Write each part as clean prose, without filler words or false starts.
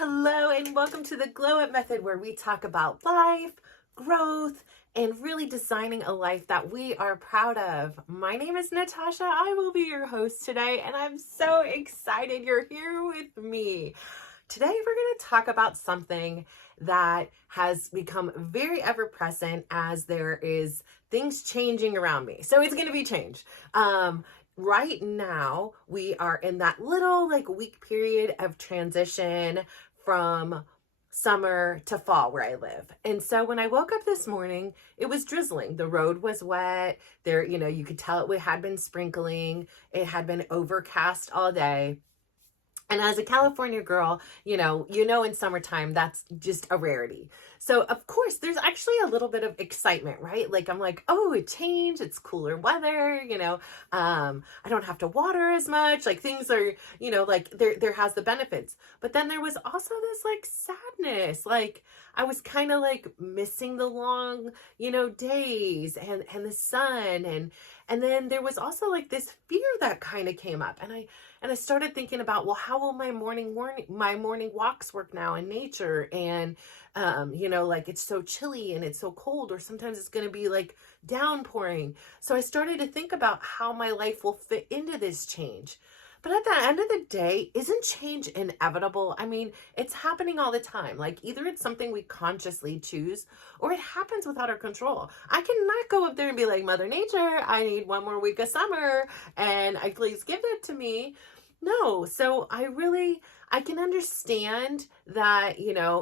Hello and welcome to the Glow Up Method, where we talk about life, growth, and really designing a life that we are proud of. My name is Natasha. I will be your host today, and I'm so excited you're here with me. Today we're going to talk about something that has become very ever present as there is things changing around me. So it's going to be change. Right now we are in that little week period of transition from summer to fall where I live. And so when I woke up this morning, it was drizzling. The road was wet. There, you could tell it had been sprinkling. It had been overcast all day. And as a California girl, in summertime, that's just a rarity. So of course, there's actually a little bit of excitement, right? Like I'm like, oh, it changed. It's cooler weather. I don't have to water as much. Like things are, there has the benefits. But then there was also this sadness. Like I was kind of missing the long, days and the sun. And then there was also this fear that kind of came up. And I started thinking about, well, how will my morning walks work now in nature? And, it's so chilly and it's so cold, or sometimes it's going to be downpouring. So I started to think about how my life will fit into this change. But at the end of the day, isn't change inevitable? I mean, it's happening all the time. Either it's something we consciously choose or it happens without our control. I cannot go up there and be like, Mother Nature, I need one more week of summer and please give it to me. No. So I can understand that,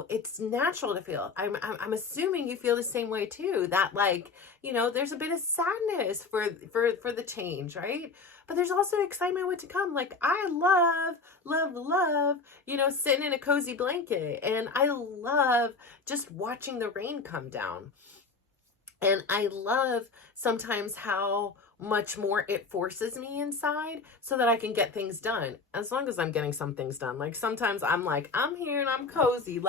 it's natural to feel. I'm assuming you feel the same way too, that there's a bit of sadness for the change, right? But there's also excitement with to come. I love, sitting in a cozy blanket, and I love just watching the rain come down. And I love sometimes how much more it forces me inside so that I can get things done, as long as I'm getting some things done. Sometimes I'm I'm here and I'm cozy.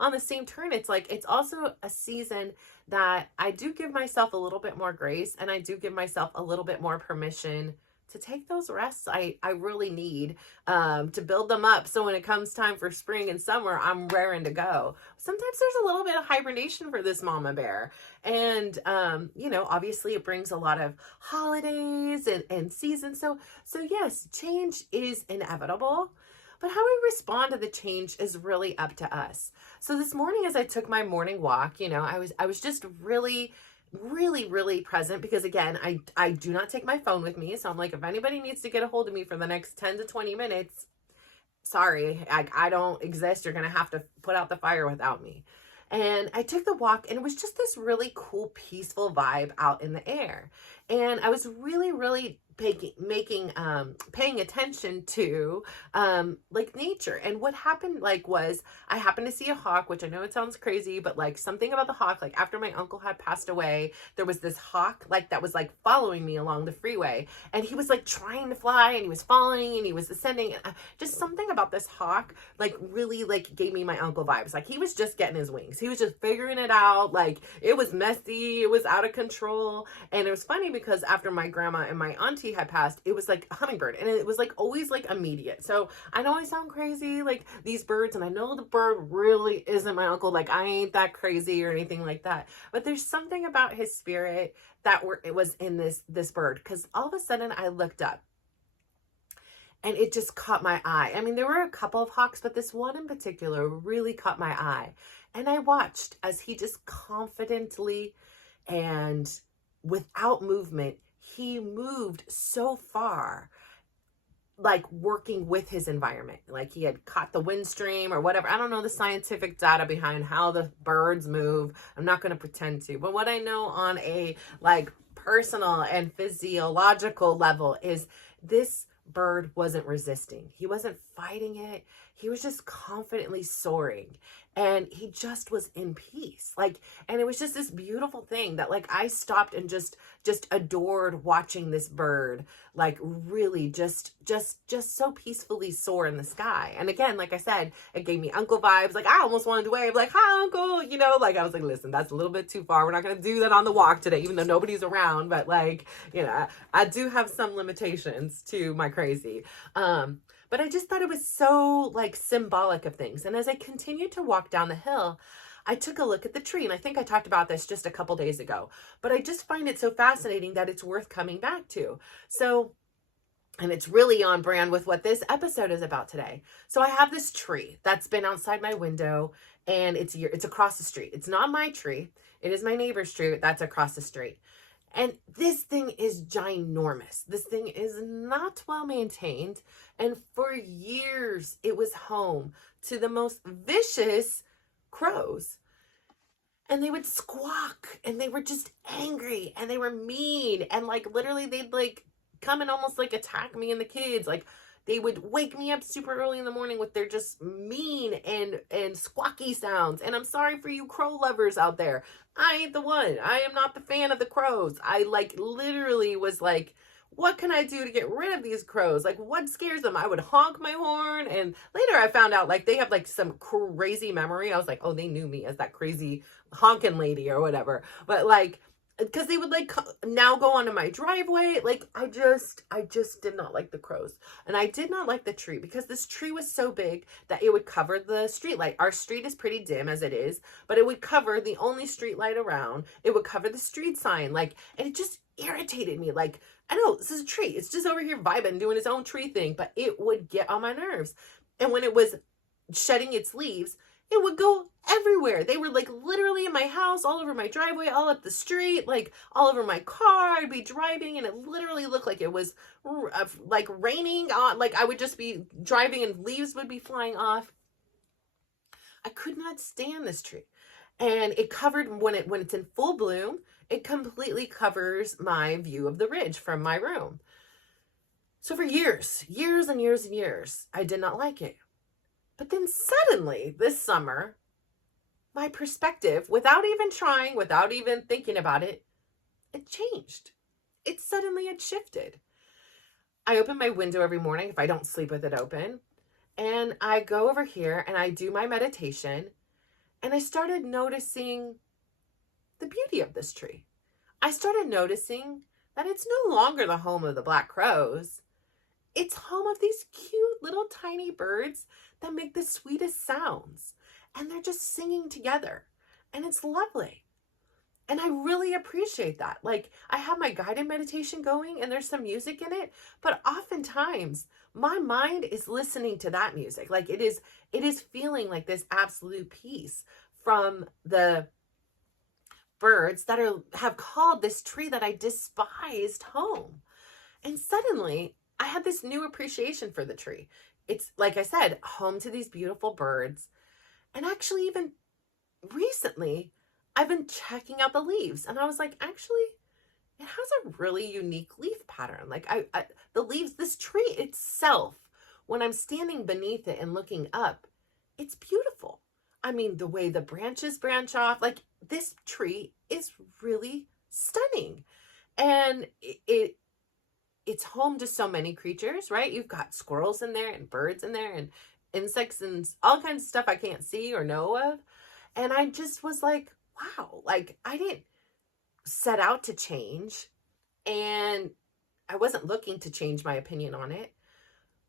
On the same turn, it's also a season that I do give myself a little bit more grace, and I do give myself a little bit more permission to take those rests I really need, to build them up. So when it comes time for spring and summer, I'm raring to go. Sometimes there's a little bit of hibernation for this mama bear. And, obviously it brings a lot of holidays and seasons. So yes, change is inevitable. But how we respond to the change is really up to us. So this morning, as I took my morning walk, I was just really present, because again, I do not take my phone with me. So I'm if anybody needs to get a hold of me for the next 10 to 20 minutes, sorry, I don't exist. You're going to have to put out the fire without me. And I took the walk, and it was just this really cool, peaceful vibe out in the air. And I was really paying attention to nature. And what happened was I happened to see a hawk, which I know it sounds crazy, but something about the hawk, after my uncle had passed away, there was this hawk that was following me along the freeway, and he was trying to fly, and he was falling and he was ascending. Just something about this hawk really gave me my uncle vibes. He was just getting his wings. He was just figuring it out. It was messy, it was out of control. And it was funny because after my grandma and my auntie had passed, it was a hummingbird, and it was always immediate. So I know I sound crazy, these birds, and I know the bird really isn't my uncle. I ain't that crazy or anything like that, but there's something about his spirit it was in this bird, because all of a sudden I looked up and it just caught my eye. I mean, there were a couple of hawks, but this one in particular really caught my eye. And I watched as he just confidently and without movement, he moved so far, working with his environment. He had caught the wind stream or whatever. I don't know the scientific data behind how the birds move. I'm not going to pretend to. But what I know on a personal and physiological level is this bird wasn't resisting. He wasn't fighting it. He was just confidently soaring, and he just was in peace. And it was just this beautiful thing that I stopped and just adored watching this bird, really just so peacefully soar in the sky. And again, like I said, it gave me uncle vibes. I almost wanted to wave hi, uncle, I was listen, that's a little bit too far. We're not going to do that on the walk today, even though nobody's around. But I do have some limitations to my crazy. but I just thought it was so like symbolic of things. And as I continued to walk down the hill, I took a look at the tree, and I think I talked about this just a couple days ago, but I just find it so fascinating that it's worth coming back to. So, and it's really on brand with what this episode is about today. So I have this tree that's been outside my window, and it's across the street. It's not my tree. It is my neighbor's tree that's across the street. And this thing is ginormous. This thing is not well maintained. And for years, it was home to the most vicious crows. And they would squawk, and they were just angry, and they were mean. And like literally they'd like come and almost like attack me and the kids. Like they would wake me up super early in the morning with their just mean and squawky sounds. And I'm sorry for you crow lovers out there. I ain't the one. I am not the fan of the crows. I like literally was like, what can I do to get rid of these crows? Like, what scares them? I would honk my horn. And later I found out like they have like some crazy memory. I was like, oh, they knew me as that crazy honking lady or whatever. But like, because they would like now go onto my driveway. Like I just did not like the crows. And I did not like the tree because this tree was so big that it would cover the street light. Our street is pretty dim as it is, but it would cover the only street light around. It would cover the street sign. Like, and it just irritated me. Like, I know this is a tree. It's just over here vibing, doing its own tree thing, but it would get on my nerves. And when it was shedding its leaves, it would go everywhere. They were like literally in my house, all over my driveway, all up the street, like all over my car. I'd be driving and it literally looked like it was like raining on, like I would just be driving and leaves would be flying off. I could not stand this tree. And it covered, when it's in full bloom, it completely covers my view of the ridge from my room. So for years and years and years, I did not like it. But then suddenly this summer, my perspective, without even trying, without even thinking about it, it changed. It shifted. I open my window every morning if I don't sleep with it open. And I go over here and I do my meditation. And I started noticing the beauty of this tree. I started noticing that it's no longer the home of the black crows. It's home of these cute little tiny birds that make the sweetest sounds. And they're just singing together. And it's lovely. And I really appreciate that. Like, I have my guided meditation going and there's some music in it. But oftentimes, my mind is listening to that music. Like, it is feeling like this absolute peace from the birds that have called this tree that I despised home. And suddenly, I had this new appreciation for the tree. It's, like I said, home to these beautiful birds. And actually, even recently, I've been checking out the leaves. And I was like, actually, it has a really unique leaf pattern. Like, the leaves, this tree itself, when I'm standing beneath it and looking up, it's beautiful. I mean, the way the branches branch off, like, this tree is really stunning. And it's home to so many creatures, right? You've got squirrels in there and birds in there and insects and all kinds of stuff I can't see or know of. And I just was like, wow, like I didn't set out to change and I wasn't looking to change my opinion on it.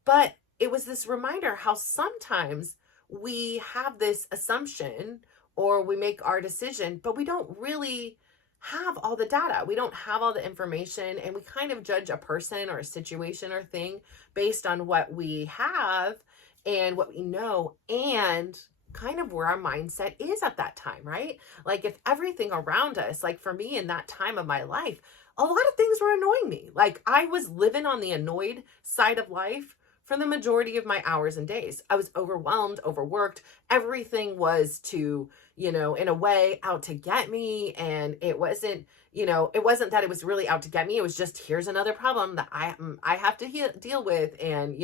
But it was this reminder how sometimes we have this assumption or we make our decision, but we don't really have all the data. We don't have all the information, and we kind of judge a person or a situation or thing based on what we have and what we know and kind of where our mindset is at that time, right? Like if everything around us, like for me in that time of my life, a lot of things were annoying me. Like I was living on the annoyed side of life for the majority of my hours and days. I was overwhelmed, overworked. Everything was to, in a way out to get me. And it wasn't, it wasn't that it was really out to get me. It was just, here's another problem that I have to deal with. And,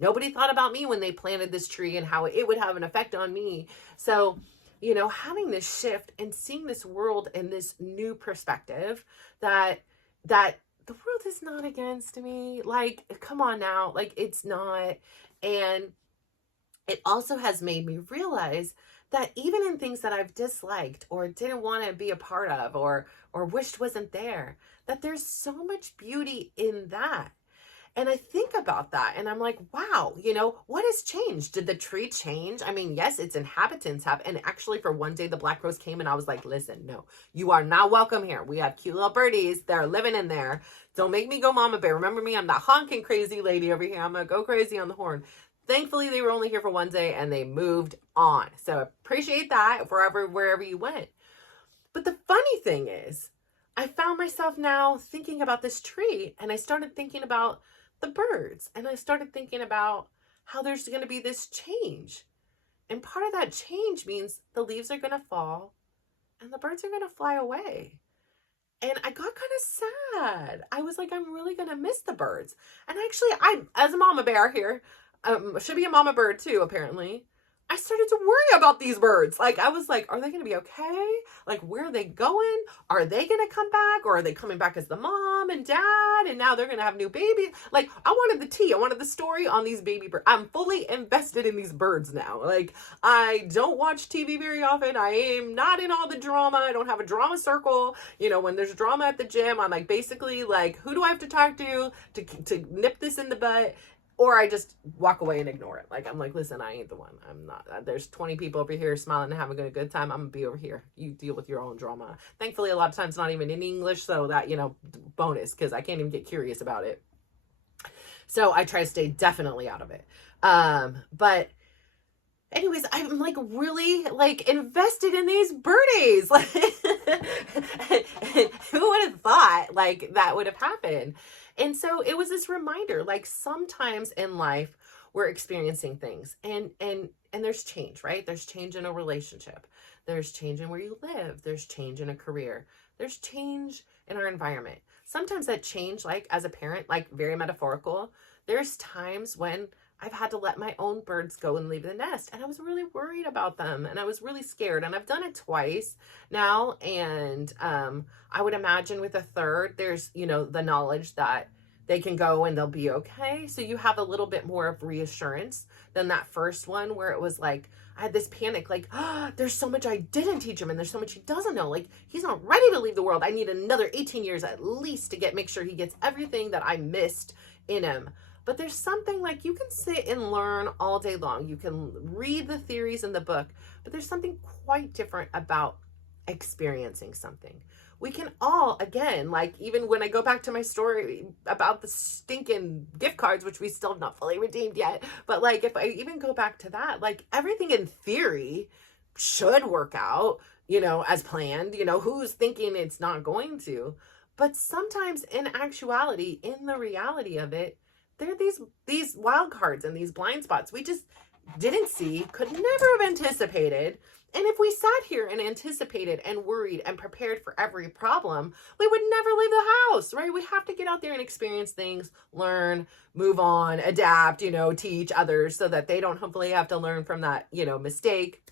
nobody thought about me when they planted this tree and how it would have an effect on me. So, having this shift and seeing this world in this new perspective that the world is not against me. Like, come on now. Like, it's not. And it also has made me realize that even in things that I've disliked or didn't want to be a part of or wished wasn't there, that there's so much beauty in that. And I think about that and I'm like, wow, what has changed? Did the tree change? I mean, yes, its inhabitants have. And actually, for one day, the black crows came and I was like, listen, no, you are not welcome here. We have cute little birdies. They're living in there. Don't make me go mama bear. Remember me? I'm that honking crazy lady over here. I'm going to go crazy on the horn. Thankfully, they were only here for one day and they moved on. So appreciate that wherever you went. But the funny thing is, I found myself now thinking about this tree and I started thinking about the birds and I started thinking about how there's going to be this change. And part of that change means the leaves are going to fall and the birds are going to fly away. And I got kind of sad. I was like, I'm really going to miss the birds. And actually, as a mama bear here, should be a mama bird too, apparently. I started to worry about these birds. Like, I was like, are they going to be okay? Like, where are they going? Are they going to come back? Or are they coming back as the mom and dad? And now they're going to have new babies. Like, I wanted the tea. I wanted the story on these baby birds. I'm fully invested in these birds now. Like, I don't watch TV very often. I am not in all the drama. I don't have a drama circle. When there's drama at the gym, I'm like, basically, like, who do I have to talk to nip this in the butt? Or I just walk away and ignore it. Like, I'm like, listen, I ain't the one. I'm not. There's 20 people over here smiling and having a good time. I'm going to be over here. You deal with your own drama. Thankfully, a lot of times not even in English. So that, bonus, because I can't even get curious about it. So I try to stay definitely out of it. But anyways, I'm like really like invested in these birdies. Like, who would have thought like that would have happened? And so it was this reminder, like sometimes in life we're experiencing things and there's change, right? There's change in a relationship. There's change in where you live. There's change in a career. There's change in our environment. Sometimes that change, like as a parent, like very metaphorical, there's times when I've had to let my own birds go and leave the nest. And I was really worried about them and I was really scared. And I've done it twice now. And I would imagine with a third, there's, the knowledge that they can go and they'll be okay. So you have a little bit more of reassurance than that first one where it was like, I had this panic, like, there's so much I didn't teach him and there's so much he doesn't know. Like, he's not ready to leave the world. I need another 18 years at least to make sure he gets everything that I missed in him. But there's something like you can sit and learn all day long. You can read the theories in the book, but there's something quite different about experiencing something. We can all, again, like even when I go back to my story about the stinking gift cards, which we still have not fully redeemed yet, but like if I even go back to that, like everything in theory should work out, as planned, who's thinking it's not going to. But sometimes in actuality, in the reality of it, there are these wild cards and these blind spots we just didn't see, could never have anticipated. And if we sat here and anticipated and worried and prepared for every problem, we would never leave the house, right? We have to get out there and experience things, learn, move on, adapt, teach others so that they don't hopefully have to learn from that, mistake.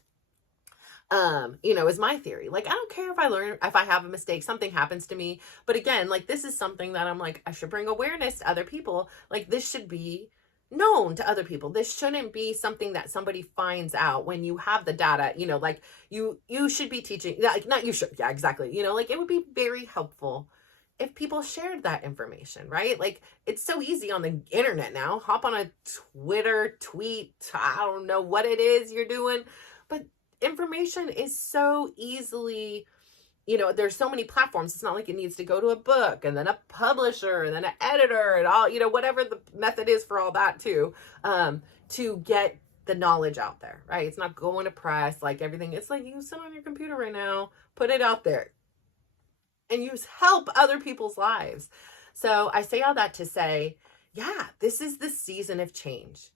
Is my theory. Like, I don't care if I have a mistake, something happens to me. But again, like, this is something that I'm like, I should bring awareness to other people. Like, this should be known to other people. This shouldn't be something that somebody finds out when you have the data, like you should be teaching, like, not you should. Yeah, exactly. Like it would be very helpful if people shared that information, right? Like it's so easy on the internet now. Hop on a Twitter tweet. I don't know what it is you're doing, but information is so easily, there's so many platforms. It's not like it needs to go to a book and then a publisher and then an editor and all, whatever the method is for all that too, to get the knowledge out there, right? It's not going to press, like everything. It's like you sit on your computer right now, put it out there and help other people's lives. So I say all that to say, yeah, this is the season of change.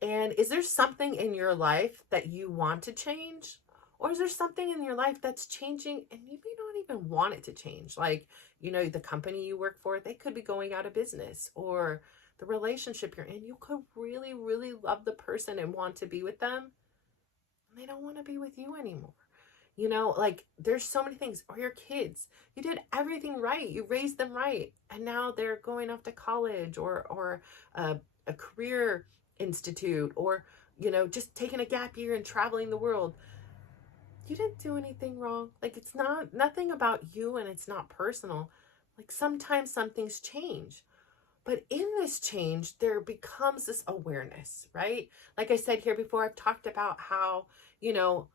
And is there something in your life that you want to change? Or is there something in your life that's changing and you may not even want it to change? Like, the company you work for, they could be going out of business, or the relationship you're in, you could really, really love the person and want to be with them, and they don't want to be with you anymore. Like there's so many things. Or your kids, you did everything right. You raised them right. And now they're going off to college or a career institute, or, just taking a gap year and traveling the world. You didn't do anything wrong. Like it's nothing about you and it's not personal. Like sometimes some things change, But in this change, there becomes this awareness, right? Like I said here before, I've talked about how, you know,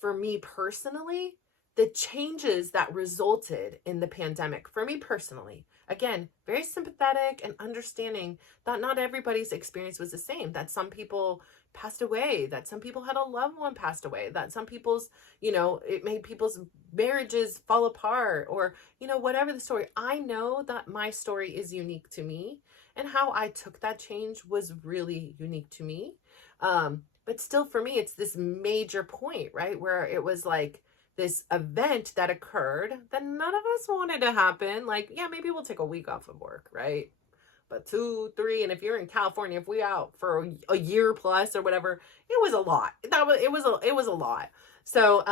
for me personally, the changes that resulted in the pandemic, for me personally, again, very sympathetic and understanding that not everybody's experience was the same, that some people passed away, that some people had a loved one passed away, that some people's, it made people's marriages fall apart, or, whatever the story. I know that my story is unique to me, and how I took that change was really unique to me. But still, for me, it's this major point, right? Where it was like this event that occurred that none of us wanted to happen. Like, yeah, maybe we'll take a week off of work, right? But 2, 3, and if you're in California, if we out for a year plus or whatever, it was a lot. It was a lot. So,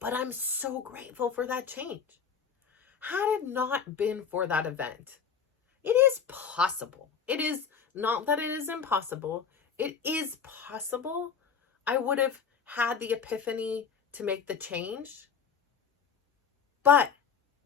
but I'm so grateful for that change. Had it not been for that event, it is possible. It is not that it is impossible. It is possible I would have had the epiphany to make the change. But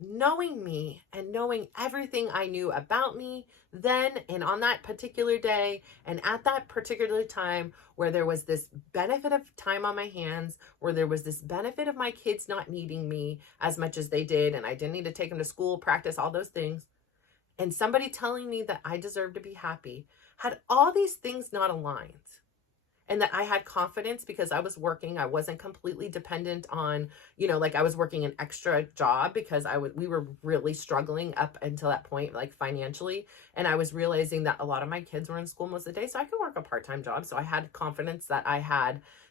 knowing me and knowing everything I knew about me then and on that particular day and at that particular time, where there was this benefit of time on my hands, where there was this benefit of my kids not needing me as much as they did, and I didn't need to take them to school, practice, all those things, and somebody telling me that I deserve to be happy, had all these things not aligned, and that I had confidence because I was working, I wasn't completely dependent on, like I was working an extra job because we were really struggling up until that point, like financially. And I was realizing that a lot of my kids were in school most of the day, so I could work a part-time job. So I had confidence that I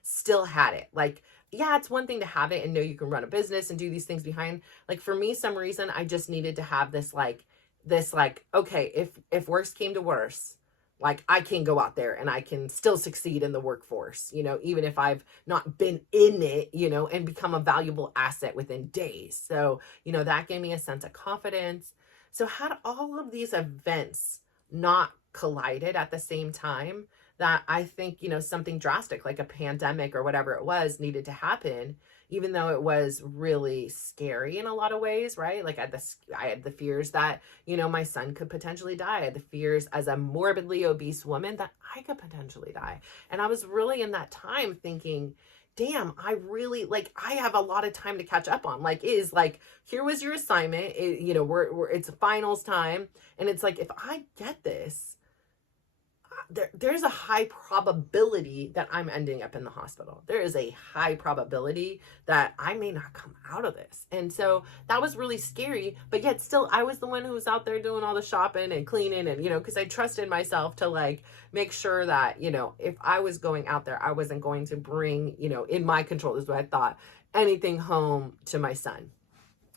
still had it. Like, yeah, it's one thing to have it and know you can run a business and do these things behind. Like for me, some reason I just needed to have this, okay, if worse came to worse, like I can go out there and I can still succeed in the workforce, even if I've not been in it, and become a valuable asset within days. So, that gave me a sense of confidence. So had all of these events not collided at the same time, that I think, something drastic like a pandemic or whatever it was needed to happen, even though it was really scary in a lot of ways, right? Like I had the fears that, my son could potentially die. I had the fears as a morbidly obese woman that I could potentially die. And I was really in that time thinking, damn, I really, I have a lot of time to catch up on. Here was your assignment. It's finals time. And it's like, if I get this, there's a high probability that I'm ending up in the hospital. There is a high probability that I may not come out of this. And so that was really scary, but yet still I was the one who was out there doing all the shopping and cleaning and, because I trusted myself to make sure that, if I was going out there, I wasn't going to bring, in my control, is what I thought, anything home to my son.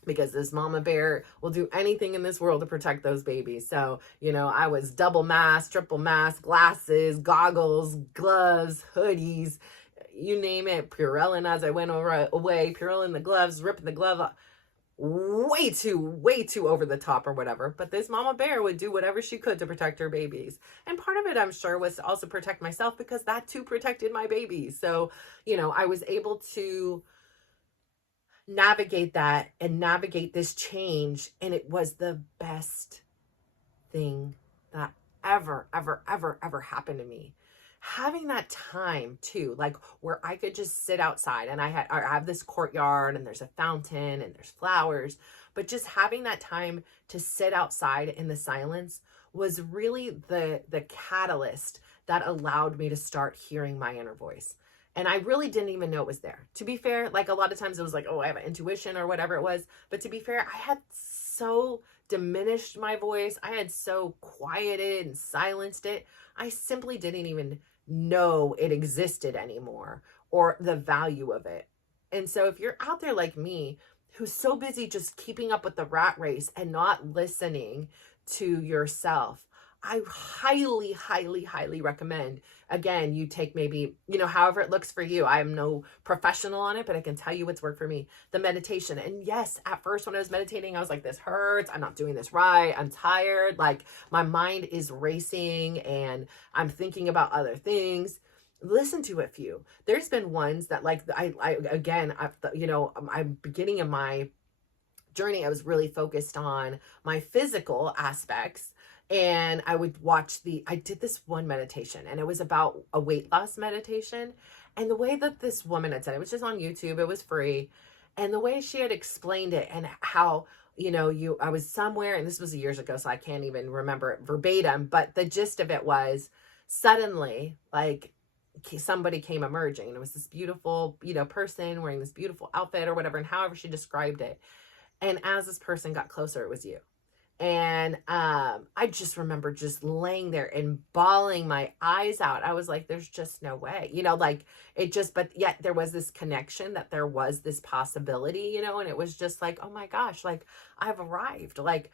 Because this mama bear will do anything in this world to protect those babies. So, I was double mask, triple mask, glasses, goggles, gloves, hoodies, you name it, Purellin as I went away, Purellin the gloves, ripping the glove off. Way too over the top or whatever. But this mama bear would do whatever she could to protect her babies. And part of it, I'm sure, was to also protect myself, because that too protected my babies. So, I was able to navigate that and navigate this change, and it was the best thing that ever happened to me. Having that time too, where I could just sit outside, and I have this courtyard and there's a fountain and there's flowers, but just having that time to sit outside in the silence was really the catalyst that allowed me to start hearing my inner voice. And I really didn't even know it was there. To be fair, a lot of times it was like, oh, I have an intuition or whatever it was. But to be fair, I had so diminished my voice. I had so quieted and silenced it. I simply didn't even know it existed anymore, or the value of it. And so if you're out there like me, who's so busy just keeping up with the rat race and not listening to yourself, I highly recommend, again, you take maybe, however it looks for you. I am no professional on it, but I can tell you what's worked for me. The meditation. And yes, at first when I was meditating, I was like, this hurts. I'm not doing this right. I'm tired. My mind is racing and I'm thinking about other things. Listen to a few. There's been ones that I'm beginning in my journey, I was really focused on my physical aspects. And I would I did this one meditation, and it was about a weight loss meditation. And the way that this woman had said it was just on YouTube, it was free. And the way she had explained it, and how, I was somewhere, and this was years ago, so I can't even remember it verbatim, but the gist of it was suddenly, like, somebody came emerging, and it was this beautiful, person wearing this beautiful outfit or whatever, and however she described it. And as this person got closer, it was you. And I just remember just laying there and bawling my eyes out. I was like, there's just no way, like it just, but yet there was this connection that there was this possibility, and it was just like, oh my gosh, like I've arrived. Like,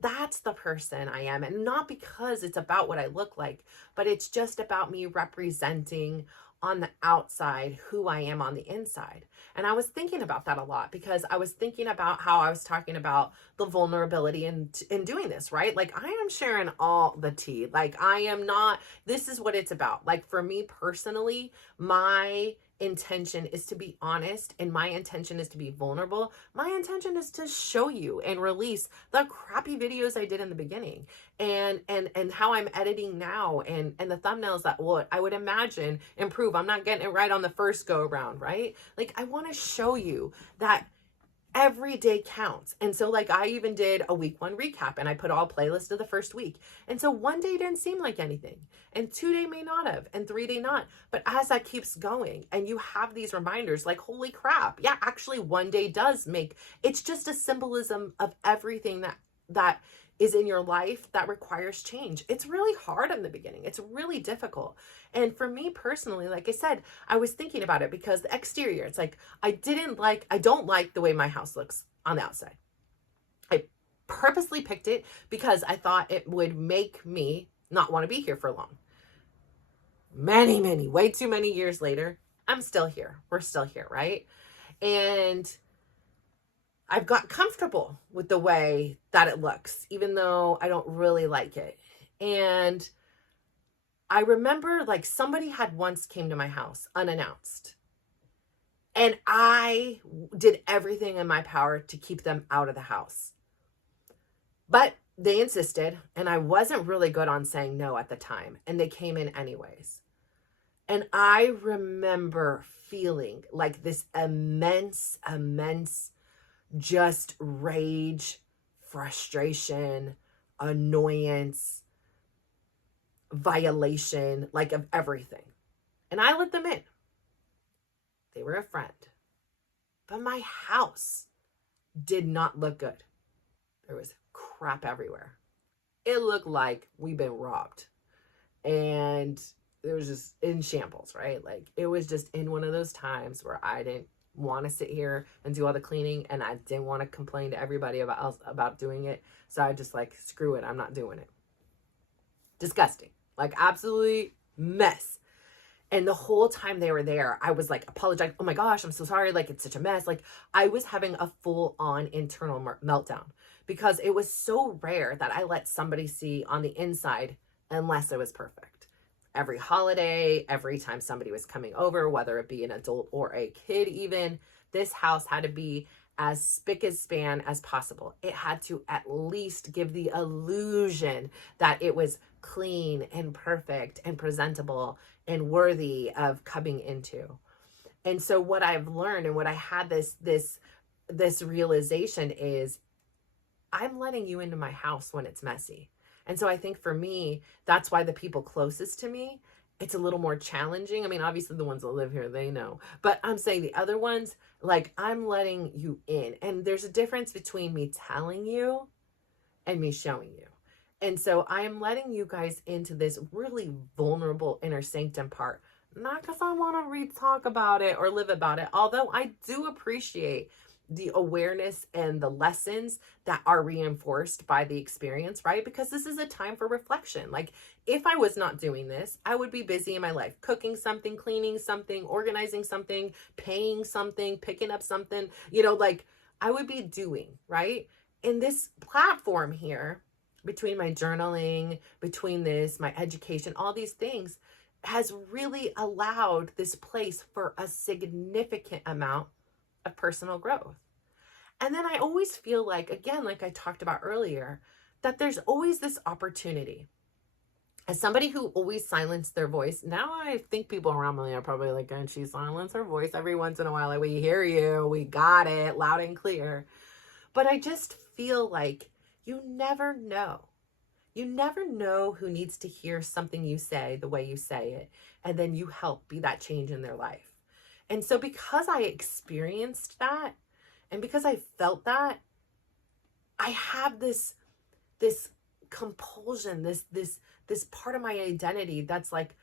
that's the person I am. And not because it's about what I look like, but it's just about me representing on the outside who I am on the inside. And I was thinking about that a lot, because I was thinking about how I was talking about the vulnerability in doing this, right? Like, I am sharing all the tea. Like, I am not, this is what it's about. Like, for me personally, my intention is to be honest, and my intention is to be vulnerable. My intention is to show you and release the crappy videos I did in the beginning, and how I'm editing now, and the thumbnails that I would imagine improve. I'm not getting it right on the first go around, right? Like, I want to show you that every day counts. And so, like, I even did a week 1 recap, and I put all playlist of the first week. And so one day didn't seem like anything, and 2 day may not have, and 3 day not. But as that keeps going, and you have these reminders, like, holy crap, yeah, actually one day does make, it's just a symbolism of everything that is in your life that requires change. It's really hard in the beginning. It's really difficult. And for me personally, like I said, I was thinking about it because the exterior, it's like, I don't like the way my house looks on the outside. I purposely picked it because I thought it would make me not want to be here for long. Way too many years later, I'm still here. We're still here, right? And I've got comfortable with the way that it looks, even though I don't really like it. And I remember, like, somebody had once came to my house unannounced, and I did everything in my power to keep them out of the house. But they insisted, and I wasn't really good on saying no at the time, and they came in anyways. And I remember feeling like this immense just rage, frustration, annoyance, violation, like, of everything. And I let them in. They were a friend. But my house did not look good. There was crap everywhere. It looked like we'd been robbed. And it was just in shambles, right? Like, it was just in one of those times where I didn't want to sit here and do all the cleaning, and I didn't want to complain to everybody about doing it. So I just, like, screw it, I'm not doing it. Disgusting. Like, absolutely mess. And the whole time they were there, I was like, apologize. Oh my gosh, I'm so sorry. Like, it's such a mess. Like, I was having a full-on internal meltdown, because it was so rare that I let somebody see on the inside unless it was perfect. Every holiday, every time somebody was coming over, whether it be an adult or a kid even, this house had to be as spick and span as possible. It had to at least give the illusion that it was clean and perfect and presentable and worthy of coming into. And so what I've learned, and what I had this realization is, I'm letting you into my house when it's messy. And so I think for me, that's why the people closest to me, it's a little more challenging. I mean, obviously the ones that live here, they know. But I'm saying the other ones, like, I'm letting you in. And there's a difference between me telling you and me showing you. And so I am letting you guys into this really vulnerable inner sanctum part. Not because I want to talk about it or live about it. Although I do appreciate the awareness and the lessons that are reinforced by the experience, right? Because this is a time for reflection. Like, if I was not doing this, I would be busy in my life, cooking something, cleaning something, organizing something, paying something, picking up something, like, I would be doing, right? In this platform here, between my journaling, between this, my education, all these things has really allowed this place for a significant amount of personal growth. And then I always feel like, again, like I talked about earlier, that there's always this opportunity. As somebody who always silenced their voice, now I think people around me are probably like, and she silenced her voice every once in a while. Like, we hear you, we got it, loud and clear. But I just feel like you never know. You never know who needs to hear something you say the way you say it, and then you help be that change in their life. And so because I experienced that, and because I felt that, I have this compulsion, this part of my identity that's like,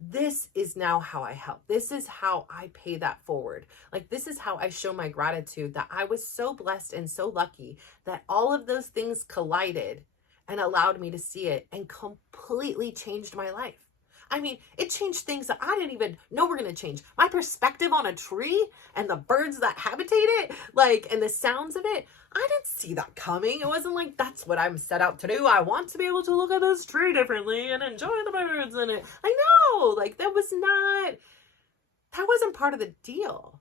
this is now how I help. This is how I pay that forward. Like, this is how I show my gratitude that I was so blessed and so lucky that all of those things collided and allowed me to see it and completely changed my life. I mean, it changed things that I didn't even know were going to change. My perspective on a tree and the birds that habitate it, like, and the sounds of it, I didn't see that coming. It wasn't like, that's what I'm set out to do. I want to be able to look at this tree differently and enjoy the birds in it. I know, like, that wasn't part of the deal.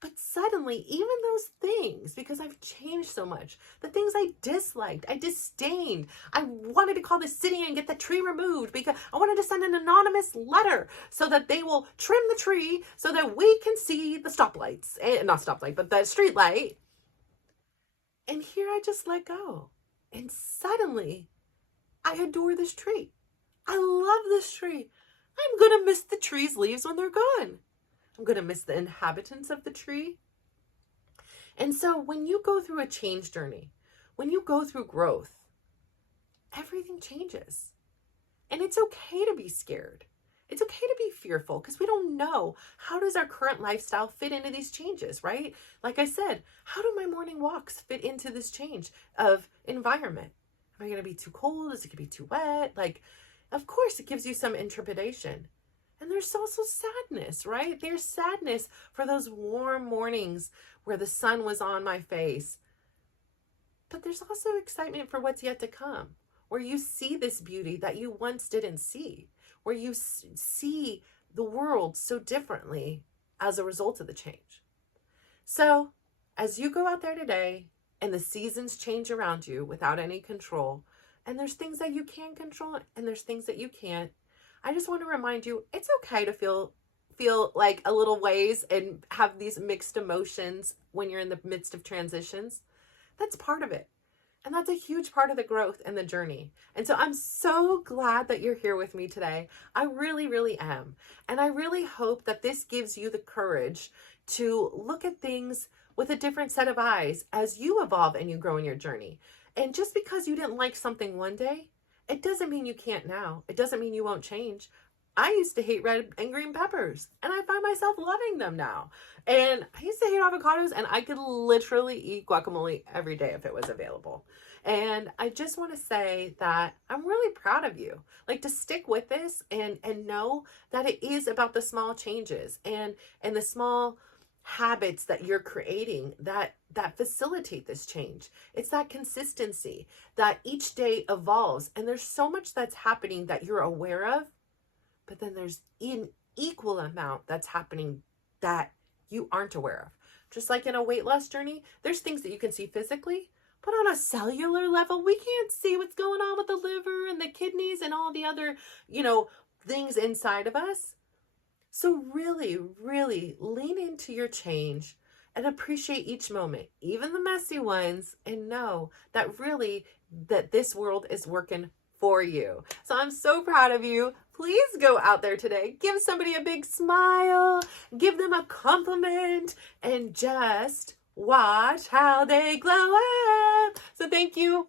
But suddenly, even those things, because I've changed so much, the things I disliked, I disdained, I wanted to call the city and get the tree removed because I wanted to send an anonymous letter so that they will trim the tree so that we can see the stoplights, not stoplight, but the street light. And here I just let go. And suddenly, I adore this tree. I love this tree. I'm going to miss the tree's leaves when they're gone. I'm going to miss the inhabitants of the tree. And so when you go through a change journey, when you go through growth, everything changes. And it's okay to be scared. It's okay to be fearful because we don't know, how does our current lifestyle fit into these changes, right? Like I said, how do my morning walks fit into this change of environment? Am I going to be too cold? Is it going to be too wet? Like, of course, it gives you some intrepidation. And there's also sadness, right? There's sadness for those warm mornings where the sun was on my face. But there's also excitement for what's yet to come, where you see this beauty that you once didn't see, where you see the world so differently as a result of the change. So as you go out there today and the seasons change around you without any control, and there's things that you can control and there's things that you can't, I just want to remind you, it's okay to feel like a little ways and have these mixed emotions when you're in the midst of transitions. That's part of it. And that's a huge part of the growth and the journey. And so I'm so glad that you're here with me today. I really, really am. And I really hope that this gives you the courage to look at things with a different set of eyes as you evolve and you grow in your journey. And just because you didn't like something one day, it doesn't mean you can't now. It doesn't mean you won't change. I used to hate red and green peppers, and I find myself loving them now. And I used to hate avocados, and I could literally eat guacamole every day if it was available. And I just want to say that I'm really proud of you. Like, to stick with this and know that it is about the small changes and the small habits that you're creating that facilitate this change. It's that consistency that each day evolves, and there's so much that's happening that you're aware of, but then there's an equal amount that's happening that you aren't aware of. Just like in a weight loss journey, there's things that you can see physically, but on a cellular level, we can't see what's going on with the liver and the kidneys and all the other, things inside of us. So really, really lean into your change and appreciate each moment, even the messy ones, and know that really that this world is working for you. So I'm so proud of you. Please go out there today, give somebody a big smile, give them a compliment, and just watch how they glow up. So thank you.